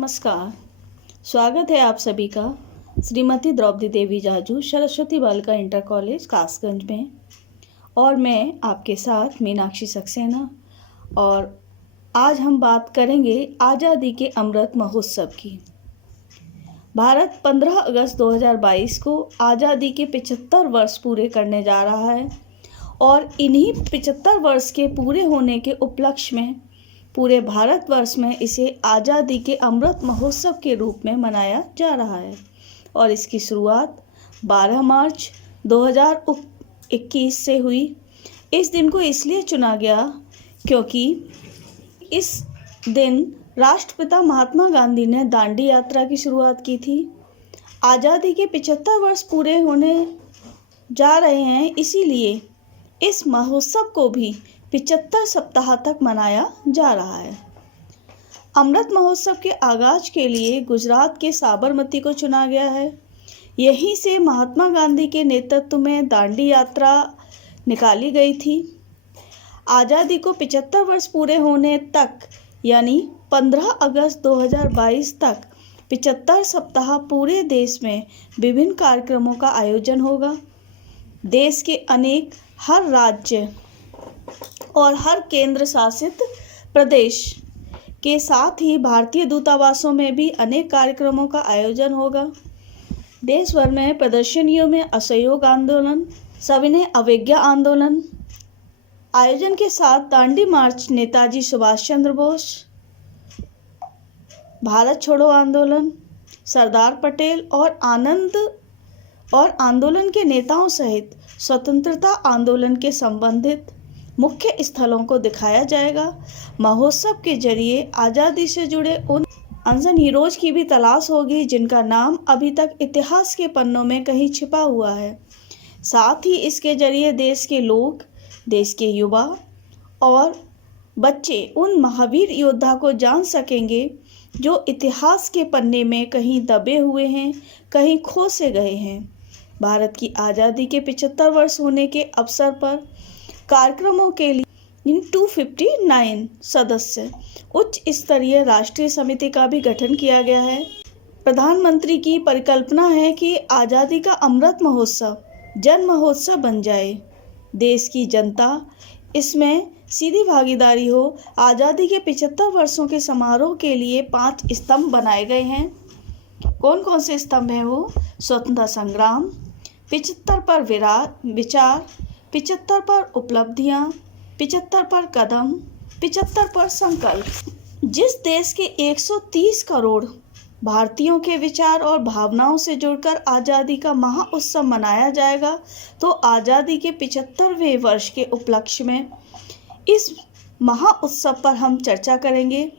नमस्कार। स्वागत है आप सभी का श्रीमती द्रौपदी देवी जाजू सरस्वती बालिका इंटर कॉलेज कासगंज में। और मैं आपके साथ मीनाक्षी सक्सेना। और आज हम बात करेंगे आज़ादी के अमृत महोत्सव की। भारत 15 अगस्त 2022 को आज़ादी के 75 वर्ष पूरे करने जा रहा है और इन्हीं 75 वर्ष के पूरे होने के उपलक्ष्य में पूरे भारतवर्ष में इसे आज़ादी के अमृत महोत्सव के रूप में मनाया जा रहा है। और इसकी शुरुआत 12 मार्च 2021 से हुई। इस दिन को इसलिए चुना गया क्योंकि इस दिन राष्ट्रपिता महात्मा गांधी ने दांडी यात्रा की शुरुआत की थी। आज़ादी के 75 वर्ष पूरे होने जा रहे हैं, इसीलिए इस महोत्सव को भी 75 सप्ताह तक मनाया जा रहा है। अमृत महोत्सव के आगाज के लिए गुजरात के साबरमती को चुना गया है। यहीं से महात्मा गांधी के नेतृत्व में दांडी यात्रा निकाली गई थी। आज़ादी को 75 वर्ष पूरे होने तक यानी 15 अगस्त 2022 तक 75 सप्ताह पूरे देश में विभिन्न कार्यक्रमों का आयोजन होगा। देश के हर राज्य और हर केंद्र शासित प्रदेश के साथ ही भारतीय दूतावासों में भी अनेक कार्यक्रमों का आयोजन होगा। देश भर में प्रदर्शनियों में असहयोग आंदोलन, सविनय अवज्ञा आंदोलन आयोजन के साथ दांडी मार्च, नेताजी सुभाष चंद्र बोस, भारत छोड़ो आंदोलन, सरदार पटेल और आंदोलन के नेताओं सहित स्वतंत्रता आंदोलन के संबंधित मुख्य स्थलों को दिखाया जाएगा। महोत्सव के जरिए आज़ादी से जुड़े उन अनसन हीरोज की भी तलाश होगी जिनका नाम अभी तक इतिहास के पन्नों में कहीं छिपा हुआ है। साथ ही इसके जरिए देश के लोग, देश के युवा और बच्चे उन महावीर योद्धा को जान सकेंगे जो इतिहास के पन्ने में कहीं दबे हुए हैं, कहीं खो से गए हैं। भारत की आज़ादी के 75 वर्ष होने के अवसर पर कार्यक्रमों के लिए 259 सदस्य उच्च स्तरीय राष्ट्रीय समिति का भी गठन किया गया है। प्रधानमंत्री की परिकल्पना है कि आज़ादी का अमृत महोत्सव जन महोत्सव बन जाए। देश की जनता इसमें सीधी भागीदारी हो। आज़ादी के 75 वर्षों के समारोह के लिए 5 स्तंभ बनाए गए हैं। कौन कौन से स्तंभ हैं वो? स्वतंत्रता संग्राम, 75 पर विचार, 75 पर उपलब्धियां, 75 पर कदम, 75 पर संकल्प। जिस देश के 130 करोड़ भारतीयों के विचार और भावनाओं से जुड़कर आज़ादी का महाउत्सव मनाया जाएगा, तो आज़ादी के 75वें वर्ष के उपलक्ष्य में इस महाउत्सव पर हम चर्चा करेंगे।